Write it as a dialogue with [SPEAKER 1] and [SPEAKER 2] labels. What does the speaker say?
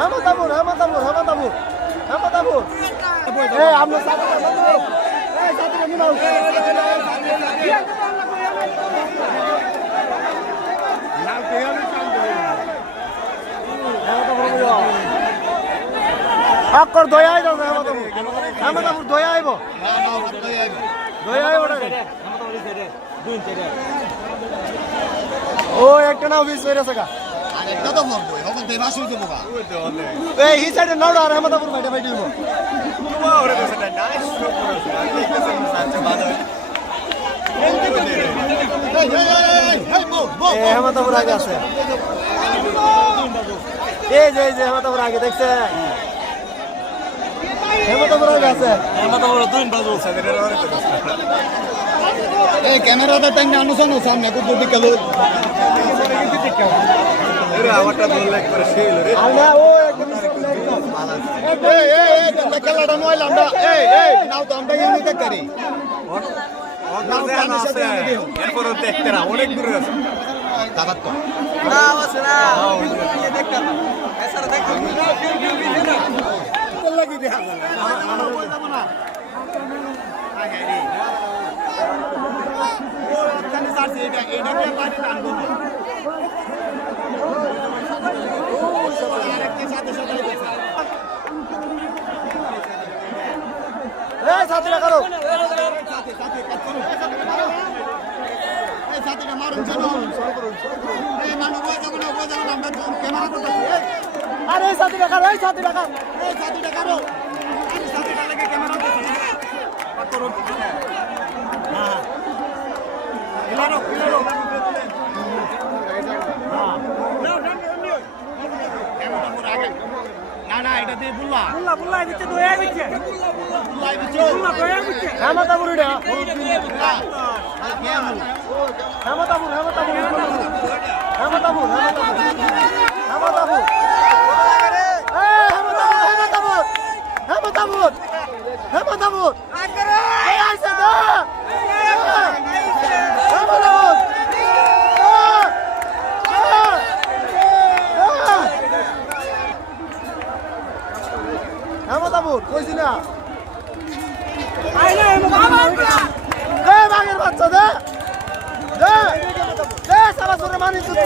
[SPEAKER 1] হেমতাপুর হেমতাপুর হেমতাপুর হেমতাপুর এ আমরা সাথে এই মিলাও আকর দয়া আইব হেমতাপুর হেমতাপুর দয়া আইব দয়া আইব ও একটা নাও বিশ হয়ে গেছে গা
[SPEAKER 2] আরেকটা তো মরবো এখন তো মাছ হইতে বোকা
[SPEAKER 1] এই হি সাইডে নাও আর হেমতাপুর বাইটা বাইটি দিব এ হেমতাপুর আগে আছে এই যে এই যে হেমতাপুর আগে দেখছে? হেমতাপুর আগে আছে।
[SPEAKER 2] এই ক্যামেরাতে তাই আনুসানো সামনে কত দিকে লোক
[SPEAKER 1] আর না ও একদম একদম
[SPEAKER 2] এই এই এই তোমরা খেলাটা নয় আমরা এই এই নাও তো আমরা এমনি দেখতে পারি
[SPEAKER 3] অনেক দূরে আছে
[SPEAKER 2] তাকাত
[SPEAKER 1] এই সাথে রাখো
[SPEAKER 2] এই সাথীটা মারুন চলো এই মানুষ আমরা ক্যামেরা করতেছি
[SPEAKER 1] আরে এই সাথে রাখো এই সাথে রাখো
[SPEAKER 2] এই সাথীটা কারও। এই ক্যামেরা করতেছি না না এটা দিয়ে বুল্লা।
[SPEAKER 4] বুল্লা বুল্লা দয়া বুল্লা দয়া
[SPEAKER 1] হেমতাপুর হেমতাপুর হেমতাপুর হেমতাপুর এই হেমতাপুর হেমতাপুর হেমতাপুর এই হ্যাঁ মাতাবুর কইছি না। দে বাঘের বাচ্চা দে। দে। দে সারা সরে মানি তুই